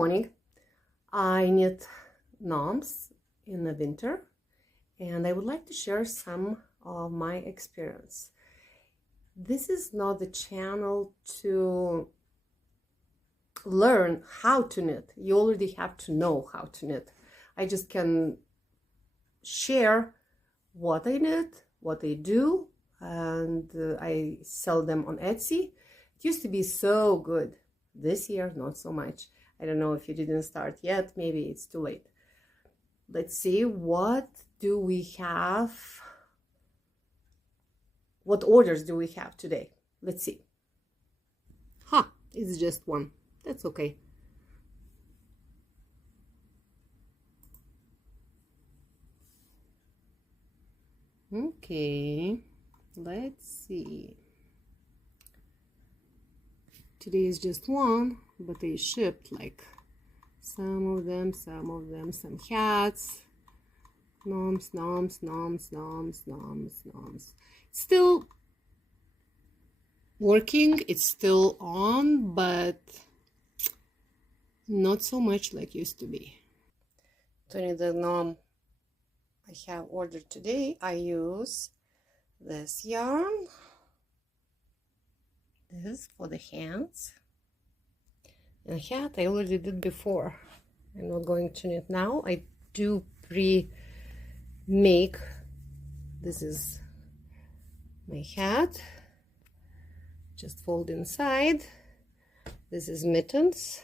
morning. I knit gnomes in the winter, and I would like to share some of my experience. This is not the channel to learn how to knit. You already have to know how to knit. I just can share what I knit, what I do, and I sell them on Etsy. It used to be so good. This year, not so much. I don't know if you didn't start yet. Maybe it's too late. Let's see, what do we have? What orders do we have today? Let's see. It's just one. That's okay. Okay, let's see. Today is just one, but they shipped like some of them, some hats. Gnomes. It's still working, it's still on, but not so much like used to be. Tony the gnome I have ordered today, I use this yarn. This is for the hands. And hat I already did before. I'm not going to knit now. I do pre-make. This is my hat. Just fold inside. This is mittens.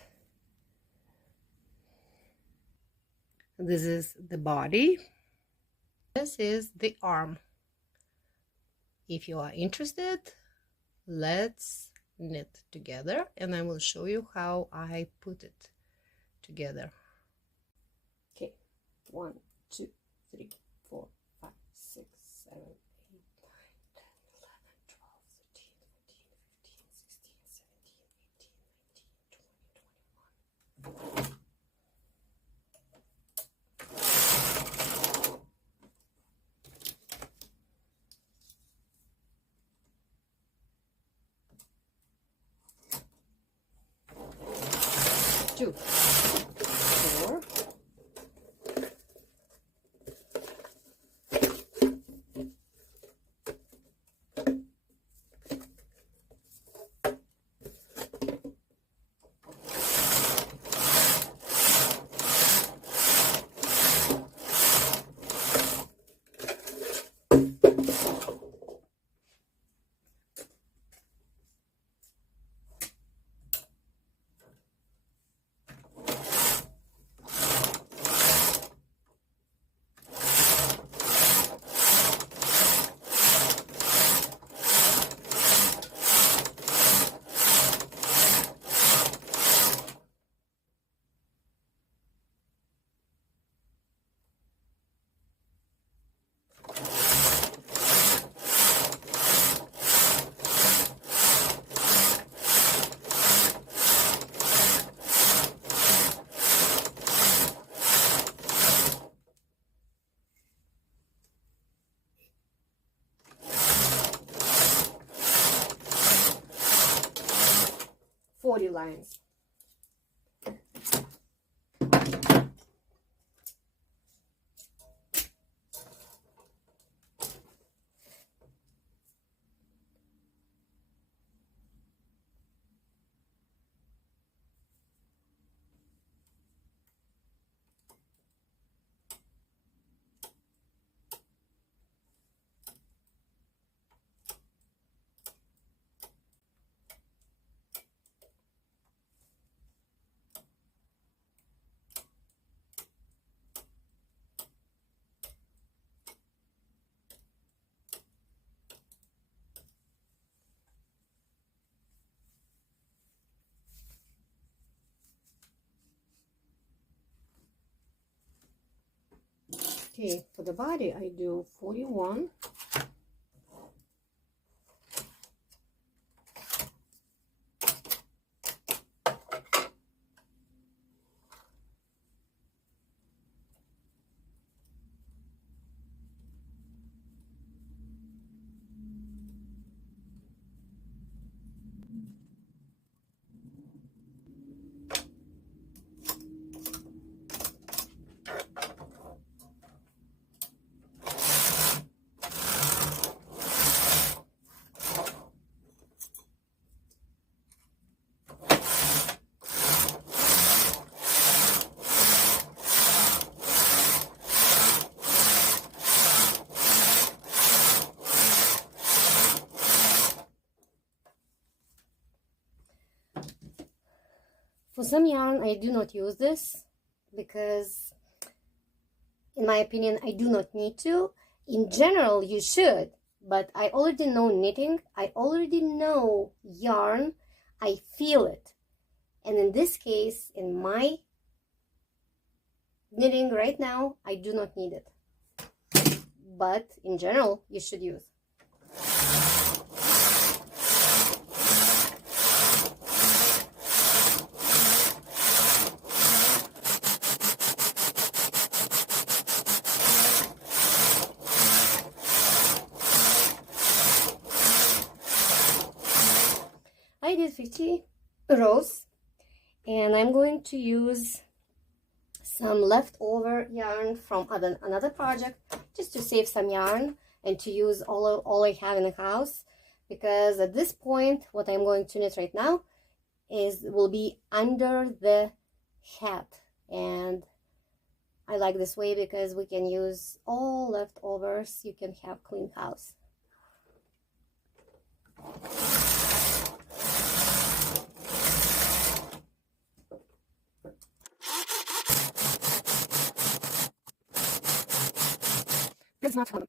This is the body. This is the arm. If you are interested, let's knit together, and I will show you how I put it together. Okay, 1, 2, 3, 4, 5, 6, 7, 8, 9, 10, 11, 12, 13, 14, 15, 16, 17, 18, 19, 20, 21. Two, 4, 40 lines. Okay, for the body I do 41. some yarn I do not use this because in my opinion I do not need to. In general you should, but I already know knitting, I already know yarn, I feel it. And in this case, in my knitting right now, I do not need it. But in general, you should use. I did 50 rows, and I'm going to use some leftover yarn from another project just to save some yarn and to use all I have in the house, because at this point what I'm going to knit right now will be under the hat, and I like this way because we can use all leftovers. You can have clean house. It's not a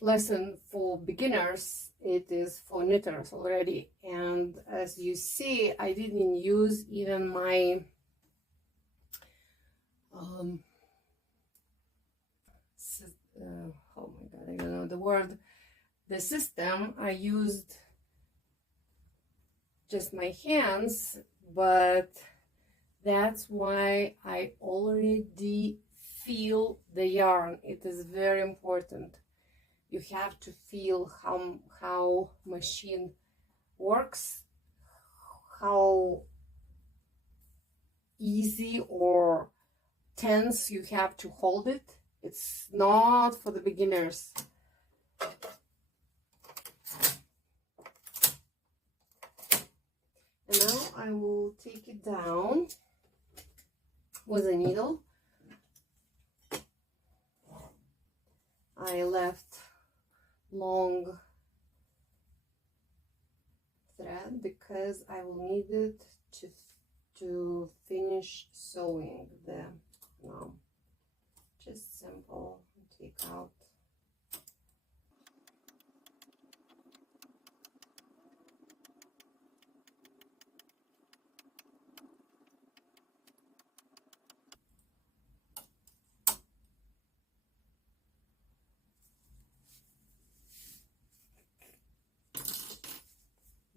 lesson for beginners, it is for knitters already. And as you see, I didn't use even my oh my god, I don't know the word, the system. I used just my hands, but that's why I already feel the yarn. It is very important. You have to feel how machine works, how easy or tense you have to hold it. It's not for the beginners. And now I will take it down with a needle. I left long thread because I will need it to finish sewing the gnome. Just simple, take out.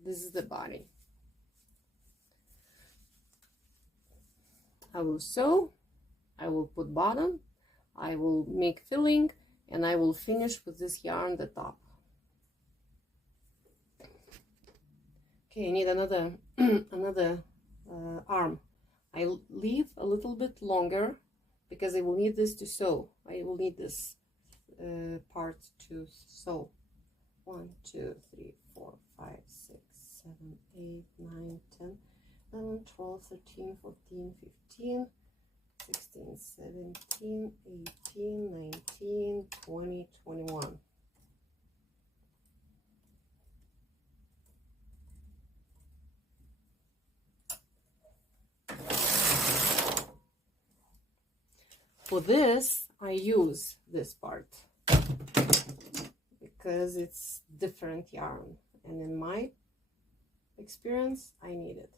This is the body. I will sew, I will put bottom, I will make filling, and I will finish with this yarn the top. Okay, I need another another arm. I leave a little bit longer because I will need this to sew. I will need this part to sew. 1, 2, 3, 4, 5, 6, 7, 8, 9, 10, 11, 12, 13, 14, 15, 16, 17, 18, 19, 20, 21. For this, I use this part because it's different yarn, and in my experience, I need it.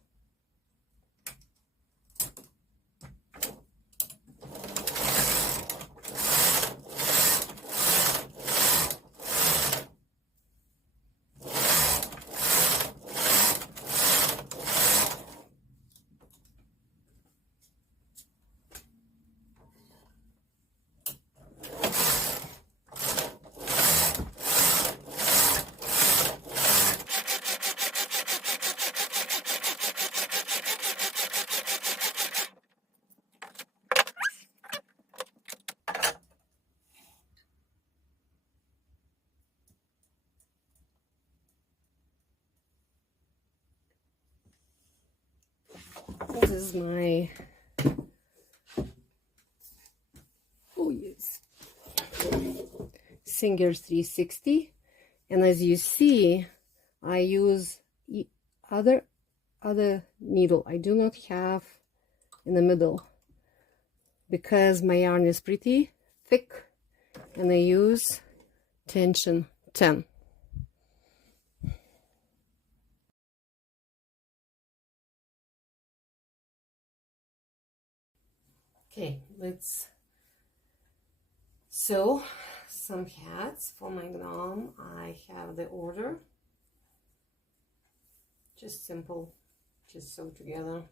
This is my Singer 360, and as you see, I use other other needle. I do not have in the middle because my yarn is pretty thick, and I use tension 10. Okay, let's sew some hats for my gnome. I have the order, just simple, just sew together.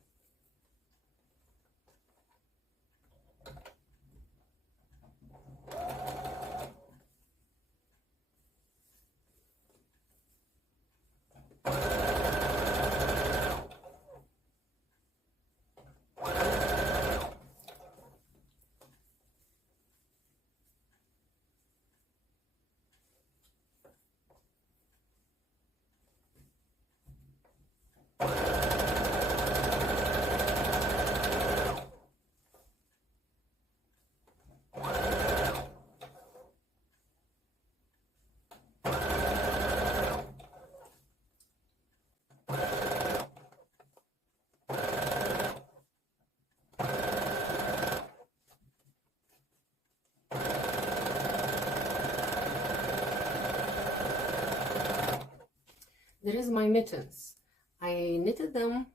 There is my mittens. I knitted them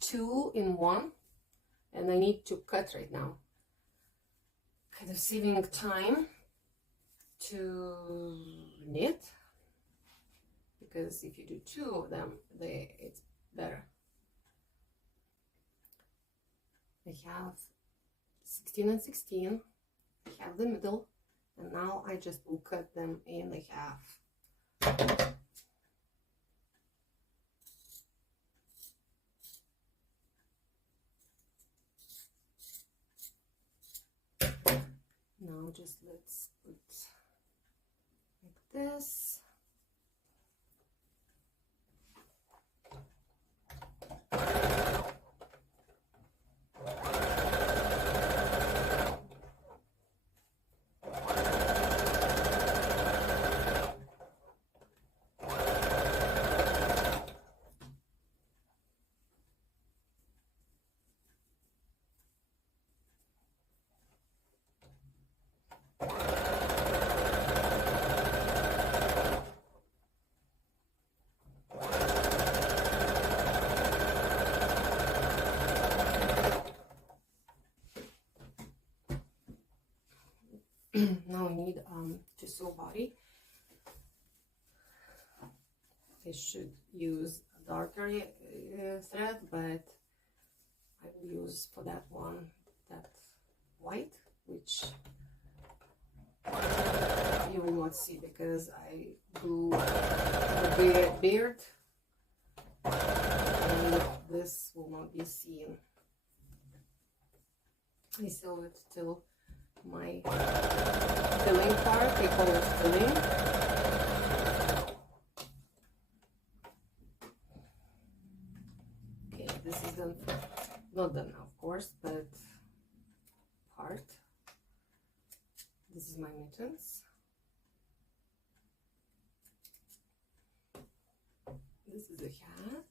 2 in 1, and I need to cut right now. Kind of saving time to knit, because if you do 2 of them, it's better. I have 16 and 16. I have the middle, and now I just will cut them in half. Now just let's put like this. Now I need to sew body. I should use a darker thread, but I will use for that one that white, which you will not see because I glue the beard, and this will not be seen. I sew it till my filling part. We call it filling. Okay, this is done. Not done, of course, but part. This is my mittens. This is a hat.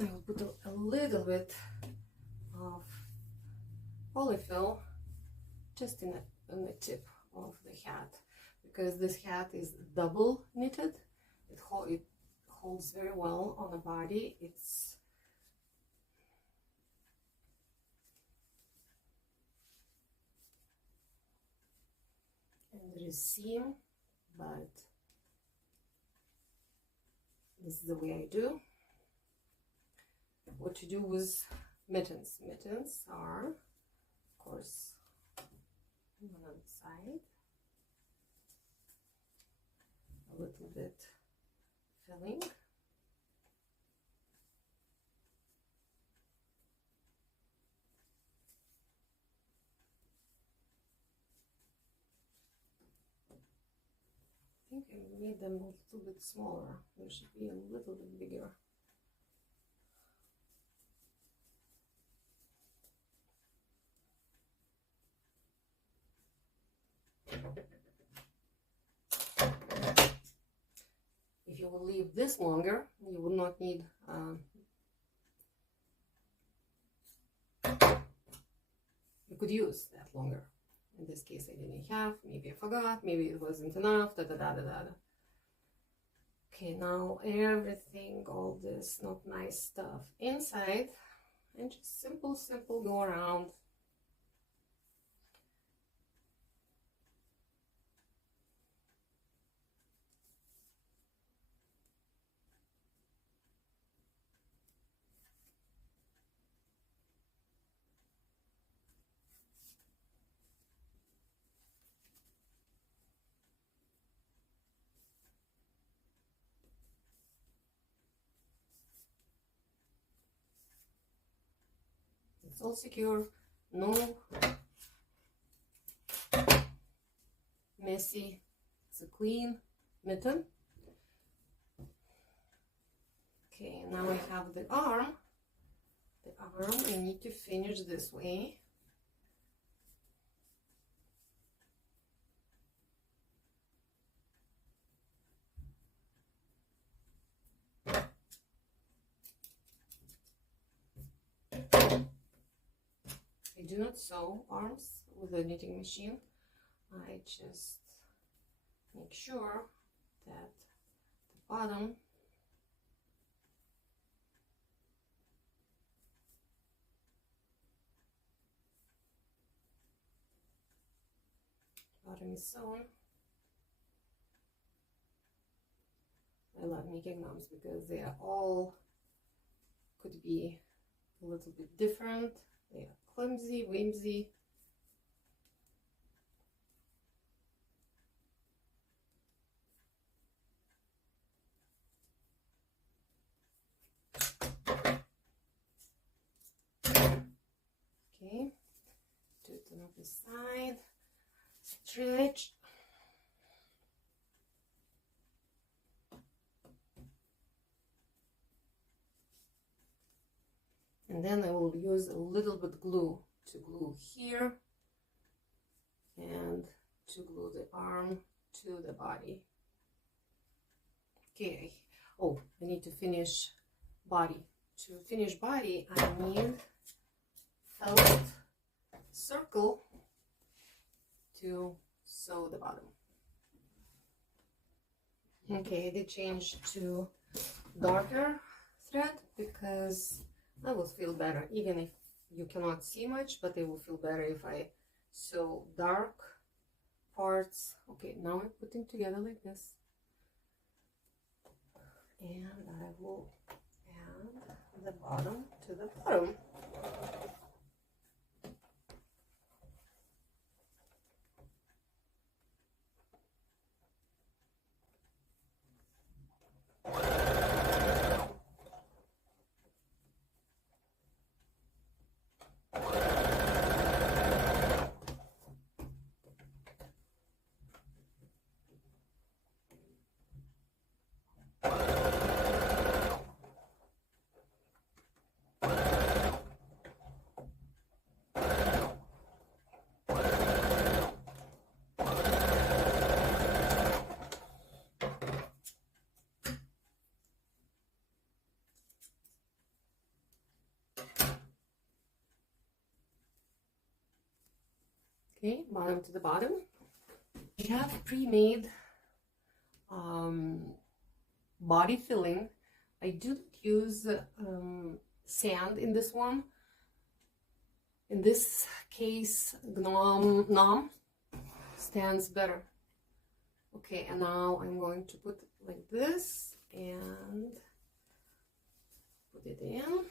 I will put a little bit of polyfill just in the tip of the hat, because this hat is double knitted. It holds very well on the body. And there is seam, but this is the way I do. What to do with mittens? Mittens are, of course, on the side, a little bit filling, think I made them a little bit smaller. They should be a little bit bigger. If you will leave this longer, you would not need you could use that longer. In this case, I didn't have, maybe I forgot, maybe it wasn't enough, da da da da da. Okay, now everything, all this not nice stuff inside, and just simple go around. It's all secure, no messy. It's a clean mitten. Okay, now I have the arm. The arm I need to finish this way. I do not sew arms with a knitting machine. I just make sure that the bottom is sewn. I love making gnomes because they are all could be a little bit different. They are clumsy, whimsy. Okay, do it on the side, stretch. And then I will use a little bit glue to glue here and to glue the arm to the body. Okay, oh, I need to finish body. To finish body, I need felt circle to sew the bottom. Okay, I did change to darker thread because I will feel better, even if you cannot see much, but it will feel better if I sew dark parts. Okay, now I'm putting together like this. And I will add the bottom to the bottom. Okay, bottom to the bottom. We have pre-made body filling. I do use sand in this one. In this case, Gnome stands better. Okay, and now I'm going to put it like this and put it in.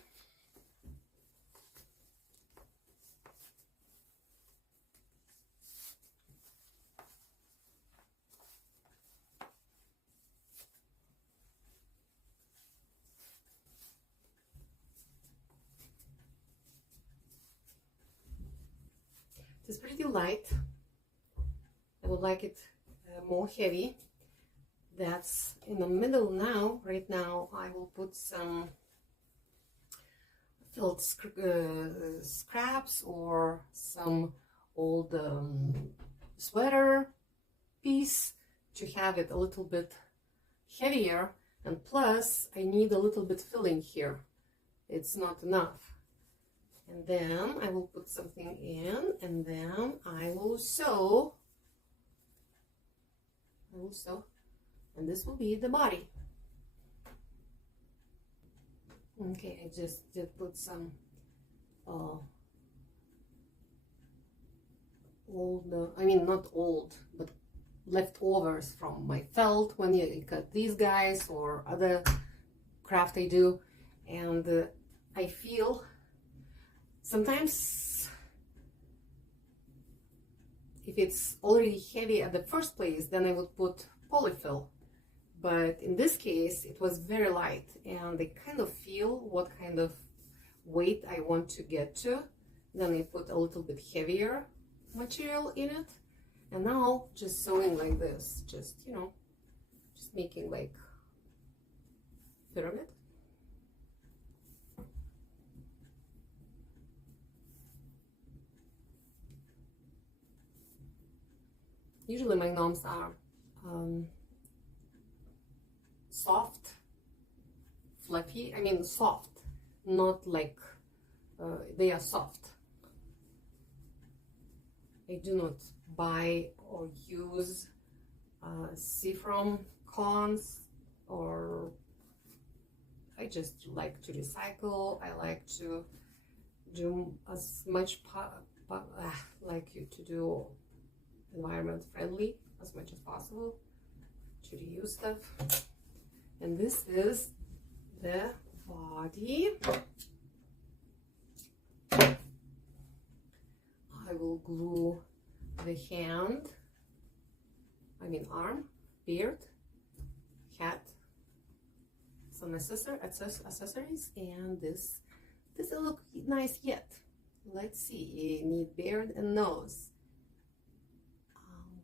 It's pretty light. I would like it more heavy, that's in the middle now. Right now I will put some felt scraps or some old sweater piece to have it a little bit heavier, and plus I need a little bit filling here. It's not enough. And then I will put something in, and then I will sew. And this will be the body. Okay, I just did put some old, I mean not old, but leftovers from my felt when you cut these guys or other craft I do. And I feel sometimes if it's already heavy at the first place, then I would put polyfill. But in this case, it was very light, and I kind of feel what kind of weight I want to get to. Then I put a little bit heavier material in it. And now just sewing like this, just, you know, just making like pyramid. Usually my gnomes are soft, fluffy, I mean soft, not like they are soft. I do not buy or use seafrom cones, or I just like to recycle. I like to do as much like you to do environment friendly as much as possible, to reuse stuff. And this is the body. I will glue the hand, I mean arm, beard, hat, some accessories, and this will look nice yet. Let's see, you need beard and nose.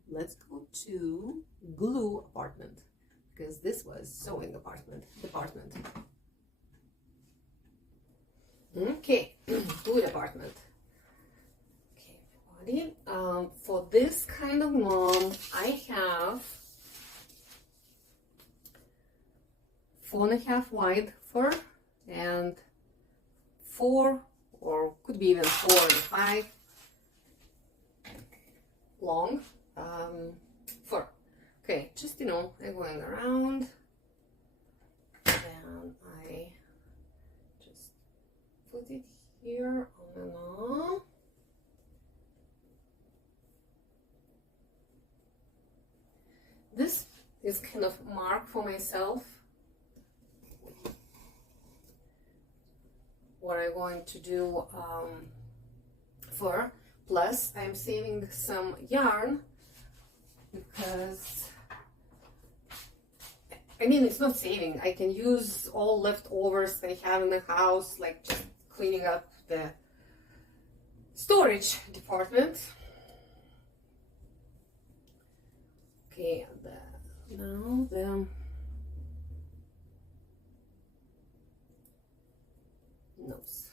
Let's go to glue apartment, because this was sewing department. Okay, glue department. Okay, body. For this kind of gnome, I have 4.5 wide fur and 4, or could be even 4 and 5 long fur. Okay, just, you know, I'm going around, and I just put it here on and on. This is kind of mark for myself what I'm going to do for. Plus, I'm saving some yarn, because I mean, it's not saving. I can use all leftovers I have in the house, like just cleaning up the storage department. Okay, now the nose.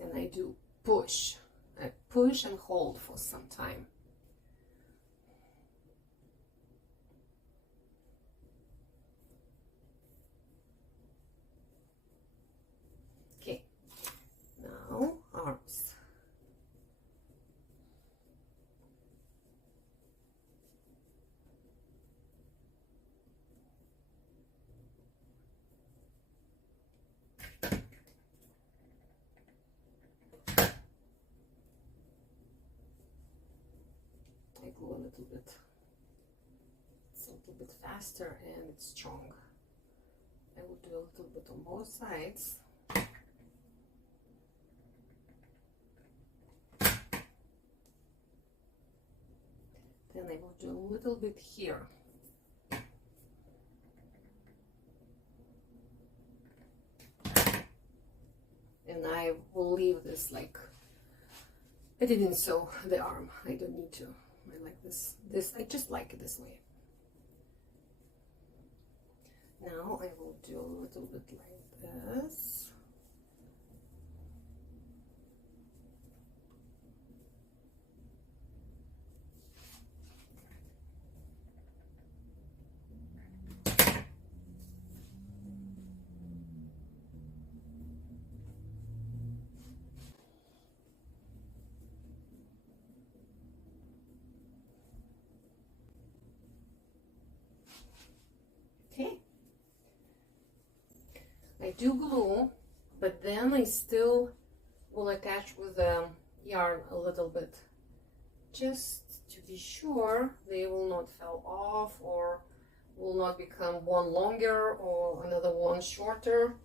And I do push. I push and hold for some time. Okay, now arms. I glue a little bit. It's a little bit faster and it's strong. I will do a little bit on both sides. Then I will do a little bit here. I will leave this like I didn't sew the arm. I don't need to. I like this. I just like it this way. Now I will do a little bit like this. Okay. I do glue, but then I still will attach with the yarn a little bit, just to be sure they will not fall off or will not become one longer or another one shorter.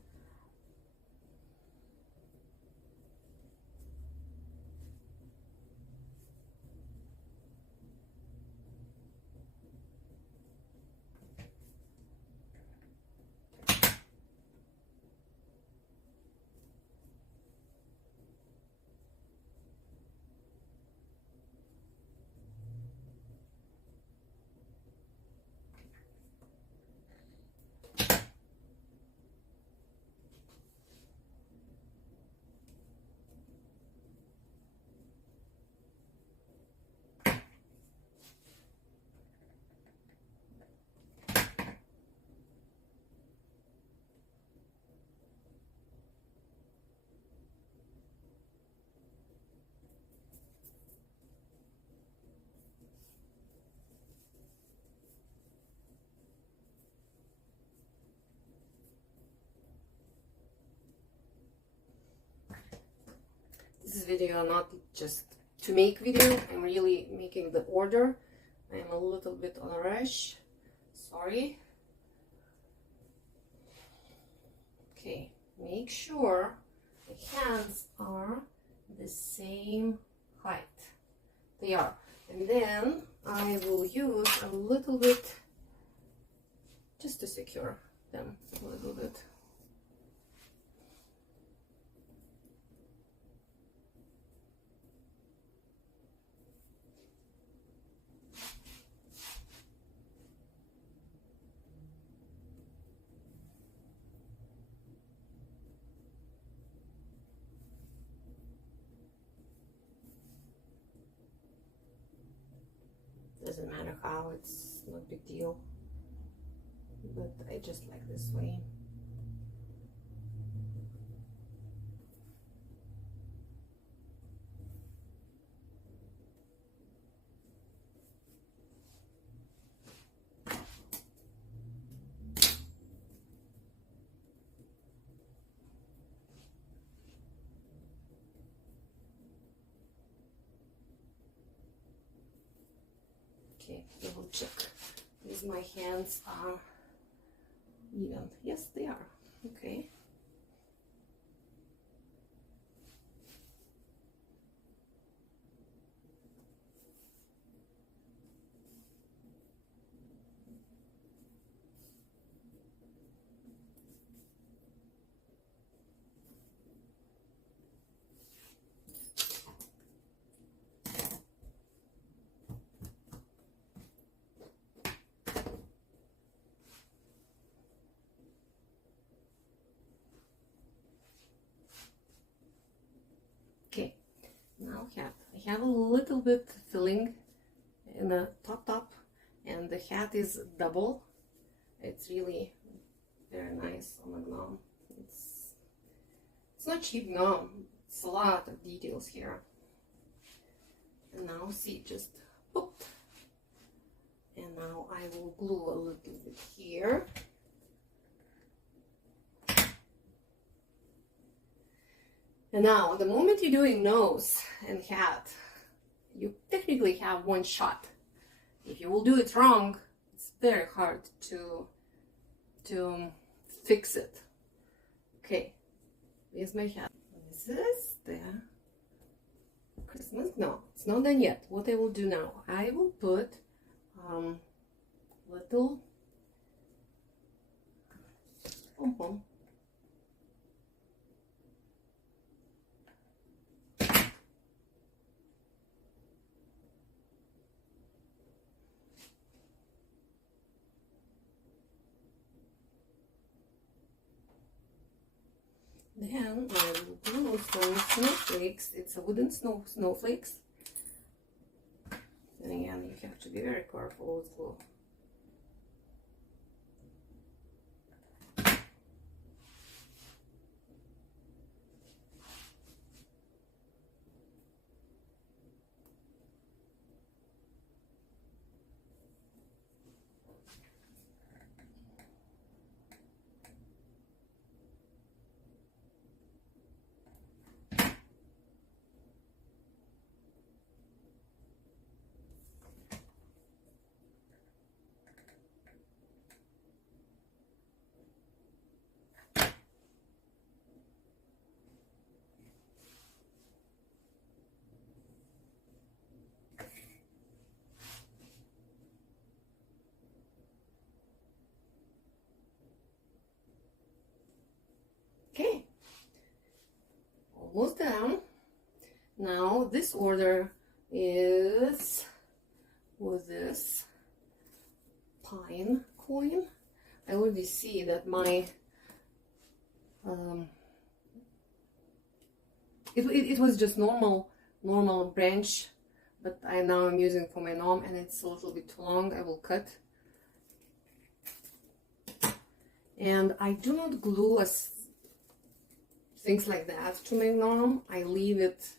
This video not just to make video, I'm really making the order. I'm a little bit on a rush, sorry. Okay, make sure the hands are the same height. They are. And then I will use a little bit just to secure them a little bit. Doesn't matter how, it's not a big deal, but I just like this way. Okay, double check. These my hands are even. Yes, they are. Okay. Okay, now I have a little bit filling in the top, and the hat is double. It's really very nice on the gnome. It's not cheap gnome. It's a lot of details here. And now see, just pooped. And now I will glue a little bit here. And now, the moment you're doing nose and hat, you technically have one shot. If you will do it wrong, it's very hard to fix it. Okay, here's my hat. This is the Christmas. No, it's not done yet. What I will do now, I will put little pom-pom. Then I will glue some snowflakes. It's a wooden snowflakes. And again, you have to be very careful with glue. Okay, almost done. Now this order is with this pine coin. I already see that my it was just normal branch, but I'm using for my gnome, and it's a little bit too long. I will cut. And I do not glue things like that to my gnome. I leave it.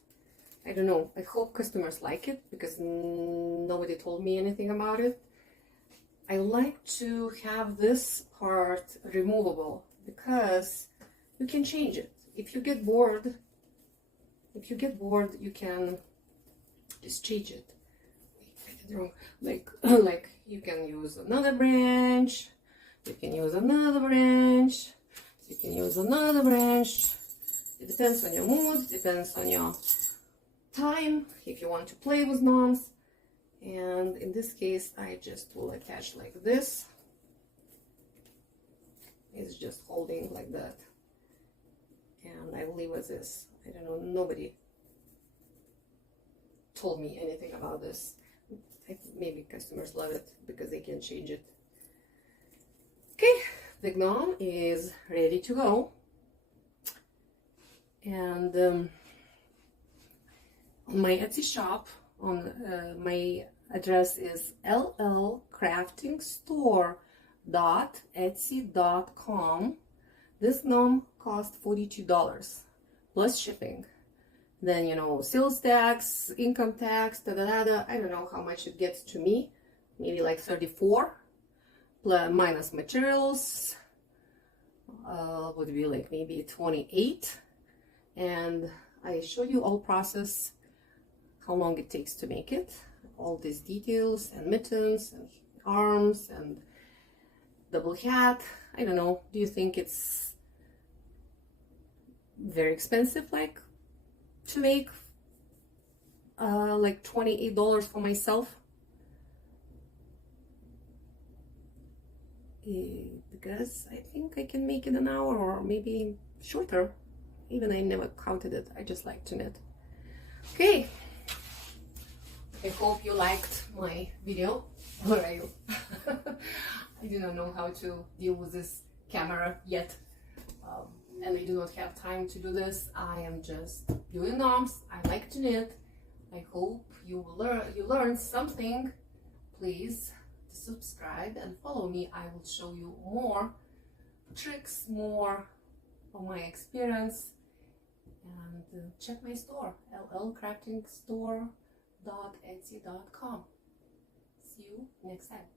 I don't know. I hope customers like it because nobody told me anything about it. I like to have this part removable because you can change it. If you get bored, you can just change it. Wait, I did it wrong. Like you can use another branch. You can use another branch. You can use another branch. It depends on your mood. Depends on your time. If you want to play with gnomes. And in this case, I just will attach like this. It's just holding like that. And I will leave with this. I don't know, nobody told me anything about this. Maybe customers love it because they can change it. Okay, the gnome is ready to go. And on my Etsy shop, my address is llcraftingstore.etsy.com. This gnome cost $42 plus shipping. Then, you know, sales tax, income tax, I don't know how much it gets to me. Maybe like 34 plus minus materials would be like maybe 28. And I show you all process, how long it takes to make it, all these details and mittens and arms and double hat. I don't know, do you think it's very expensive, like to make like $28 for myself? Because I think I can make it an hour or maybe shorter. Even I never counted it. I just like to knit. Okay, I hope you liked my video. Where are you? I do not know how to deal with this camera yet, and I do not have time to do this. I am just doing gnomes. I like to knit. I hope you learn something. Please subscribe and follow me. I will show you more tricks, more of my experience. And check my store, llcraftingstore.etsy.com. See you next time.